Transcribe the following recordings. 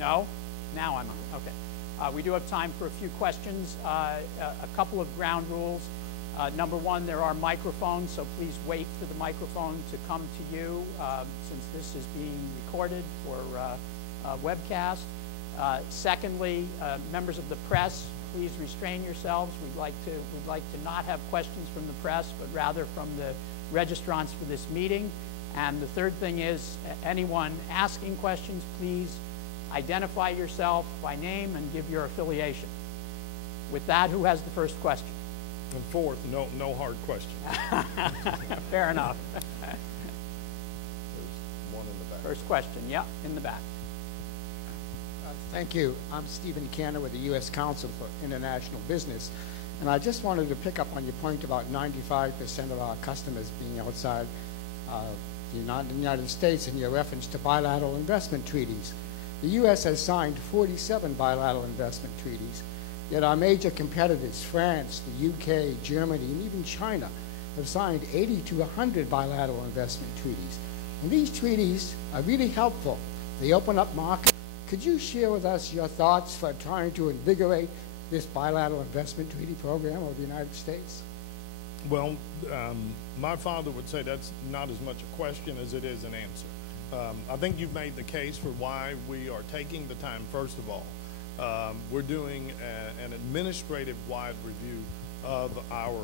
No? Now I'm on. Okay. We do have time for a few questions. A couple of ground rules. Number one, there are microphones, so please wait for the microphone to come to you since this is being recorded for webcast. Secondly, members of the press, please restrain yourselves. We'd like to not have questions from the press, but rather from the registrants for this meeting. And the third thing is, anyone asking questions, please identify yourself by name and give your affiliation. With that, who has the first question? And fourth, no hard questions. Fair enough. There's one in the back. First question, yeah, in the back. Thank you. I'm Stephen Canner with the U.S. Council for International Business. And I just wanted to pick up on your point about 95% of our customers being outside the United States and your reference to bilateral investment treaties. The U.S. has signed 47 bilateral investment treaties, yet our major competitors, France, the U.K., Germany, and even China, have signed 80 to 100 bilateral investment treaties. And these treaties are really helpful. They open up markets. Could you share with us your thoughts for trying to invigorate this bilateral investment treaty program of the United States? Well, my father would say that's not as much a question as it is an answer. I think you've made the case for why we are taking the time. First of all, we're doing an administrative-wide review of our,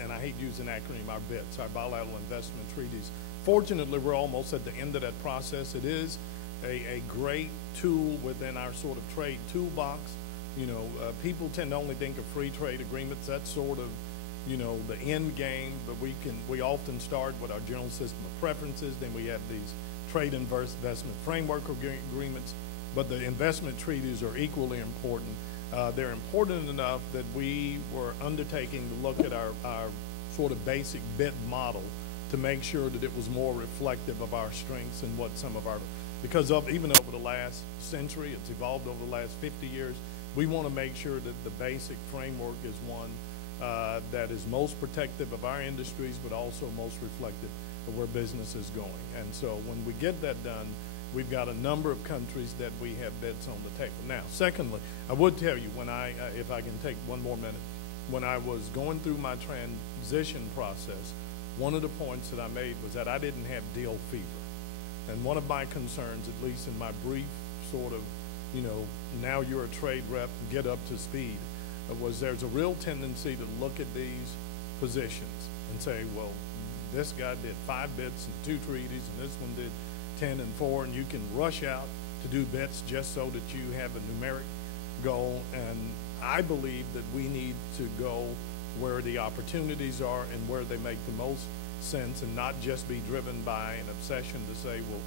and I hate using acronym, our BITs, our bilateral investment treaties. Fortunately, we're almost at the end of that process. It is a great tool within our sort of trade toolbox. You know, people tend to only think of free trade agreements. That's sort of, you know, the end game, but we often start with our general system of preferences. Then we have these trade investment framework agreements, but the investment treaties are equally important. They're important enough that we were undertaking to look at our sort of basic BIT model to make sure that it was more reflective of our strengths and what some of our, because even over the last century, it's evolved over the last 50 years, we want to make sure that the basic framework is one that is most protective of our industries, but also most reflective of where business is going. And so when we get that done, we've got a number of countries that we have bids on the table. Now, secondly, I would tell you, when if I can take one more minute, when I was going through my transition process, one of the points that I made was that I didn't have deal fever. And one of my concerns, at least in my brief sort of, you know, now you're a trade rep, get up to speed, was there's a real tendency to look at these positions and say, well, this guy did 5 bits and 2 treaties, and this one did 10 and 4, and you can rush out to do bits just so that you have a numeric goal. And I believe that we need to go where the opportunities are and where they make the most sense, and not just be driven by an obsession to say, well,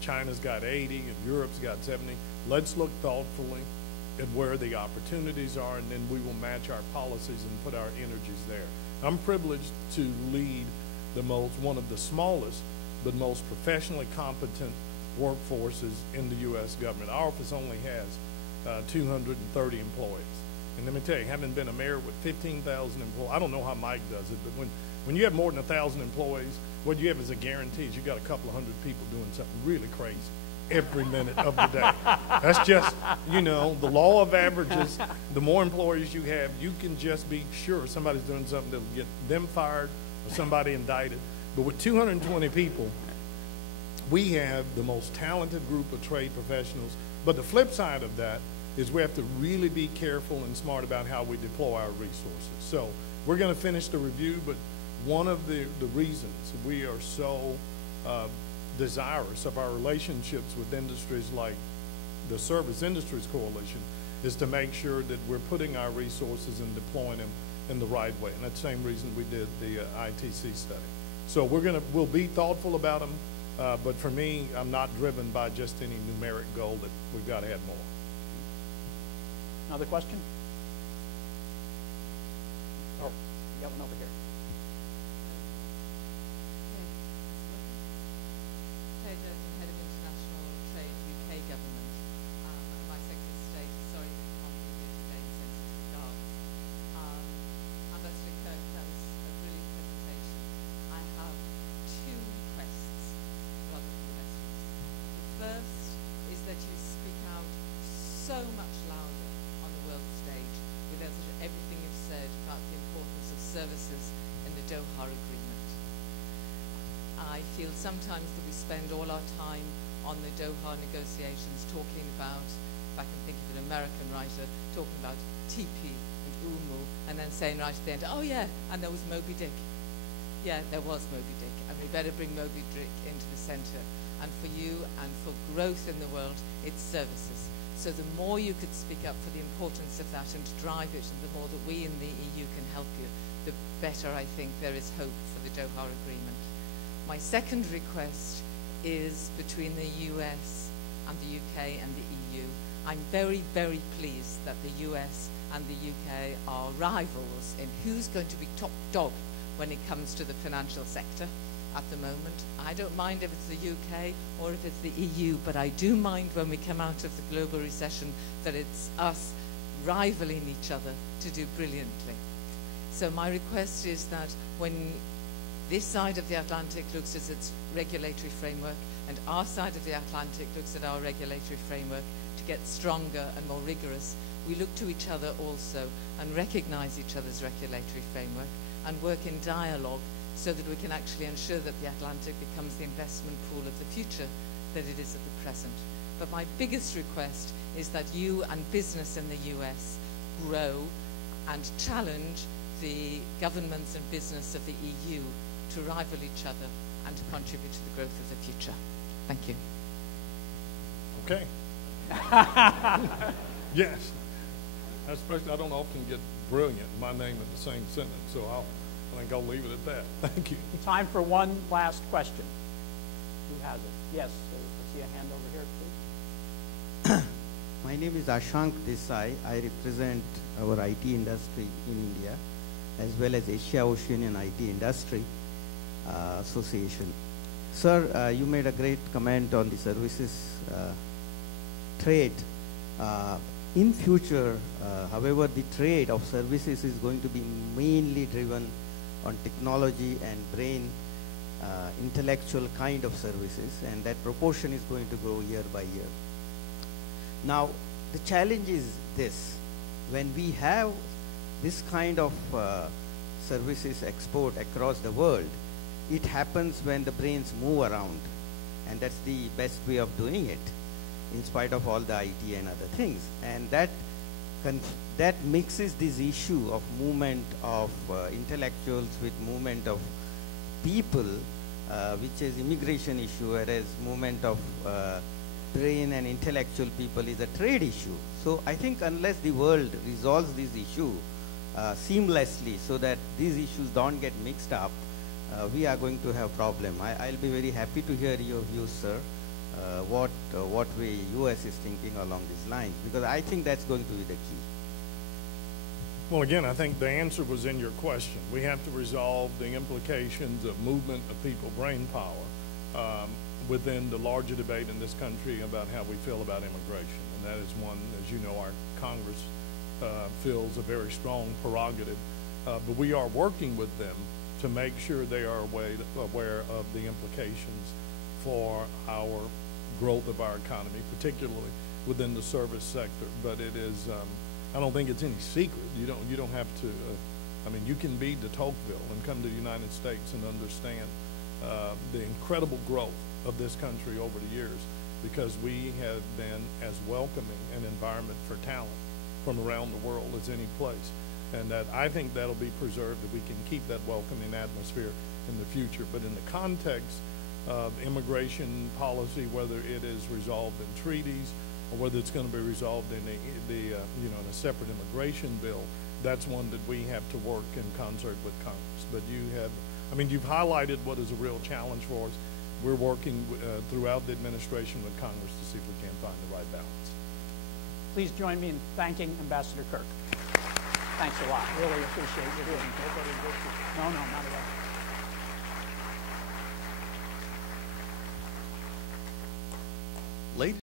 China's got 80 and Europe's got 70. Let's look thoughtfully at where the opportunities are, and then we will match our policies and put our energies there. I'm privileged to lead one of the smallest but most professionally competent workforces in the U.S. government. Our office only has 230 employees. And let me tell you, having been a mayor with 15,000 employees, I don't know how Mike does it, but when you have more than 1,000 employees, what you have is a guarantee is you got a couple of hundred people doing something really crazy every minute of the day. That's just, you know, the law of averages. The more employees you have, you can just be sure somebody's doing something that'll get them fired or somebody indicted. But with 220 people, we have the most talented group of trade professionals. But the flip side of that is we have to really be careful and smart about how we deploy our resources. So we're going to finish the review, but one of the reasons we are so desirous of our relationships with industries like the Service Industries Coalition is to make sure that we're putting our resources and deploying them in the right way. And that's the same reason we did the ITC study. So we'll be thoughtful about them, but for me, I'm not driven by just any numeric goal that we've got to have more. Another question? Oh, you got one over here. Head of International Trade, UK government. My Secretary of State, sorry that you can't be here today in sensitive regards. Ambassador Kirk, that was a brilliant presentation. I have 2 requests rather than questions. The first is that you speak out so much louder on the world stage without sort of everything you've said about the importance of services in the Doha Agreement. I feel sometimes that we spend all our time on the Doha negotiations talking about, if I can think of an American writer, talking about TP and UMU, and then saying right at the end, oh yeah, and there was Moby Dick. Yeah, there was Moby Dick, and we better bring Moby Dick into the center. And for you and for growth in the world, it's services. So the more you could speak up for the importance of that and drive it, and the more that we in the EU can help you, the better I think there is hope for the Doha Agreement. My second request is between the US and the UK and the EU. I'm very, very pleased that the US and the UK are rivals in who's going to be top dog when it comes to the financial sector at the moment. I don't mind if it's the UK or if it's the EU, but I do mind when we come out of the global recession that it's us rivaling each other to do brilliantly. So my request is that when this side of the Atlantic looks at its regulatory framework and our side of the Atlantic looks at our regulatory framework to get stronger and more rigorous, we look to each other also and recognize each other's regulatory framework and work in dialogue so that we can actually ensure that the Atlantic becomes the investment pool of the future that it is at the present. But my biggest request is that you and business in the US grow and challenge the governments and business of the EU to rival each other and to contribute to the growth of the future. Thank you. Okay. Yes. I don't often get brilliant in my name in the same sentence, so I think I'll leave it at that. Thank you. Time for one last question. Who has it? Yes, I see a hand over here, please. My name is Ashank Desai. I represent our IT industry in India, as well as Asia Oceanian IT Industry Association. Sir, you made a great comment on the services trade. In future, however, the trade of services is going to be mainly driven on technology and brain intellectual kind of services, and that proportion is going to grow year by year. Now, the challenge is this: when we have this kind of services export across the world, it happens when the brains move around, and that's the best way of doing it, in spite of all the IT and other things. And that mixes this issue of movement of intellectuals with movement of people, which is immigration issue, whereas movement of brain and intellectual people is a trade issue. So I think unless the world resolves this issue seamlessly so that these issues don't get mixed up, we are going to have problem. I'll be very happy to hear your views, sir, what way US is thinking along these lines, because I think that's going to be the key. Well, again, I think the answer was in your question. We have to resolve the implications of movement of people brain power within the larger debate in this country about how we feel about immigration. And that is one, as you know, our Congress feels a very strong prerogative. But we are working with them to make sure they are aware of the implications for our growth of our economy, particularly within the service sector. But it is, I don't think it's any secret. You don't have to, I mean, you can be de Tocqueville and come to the United States and understand the incredible growth of this country over the years, because we have been as welcoming an environment for talent from around the world as any place. And that I think that'll be preserved, that we can keep that welcoming atmosphere in the future. But in the context of immigration policy, whether it is resolved in treaties or whether it's going to be resolved in in a separate immigration bill, that's one that we have to work in concert with Congress. But you've highlighted what is a real challenge for us. We're working throughout the administration with Congress to see if we can find the right balance. Please join me in thanking Ambassador Kirk. Thanks a lot. Really appreciate you doing it. No, not at all. Ladies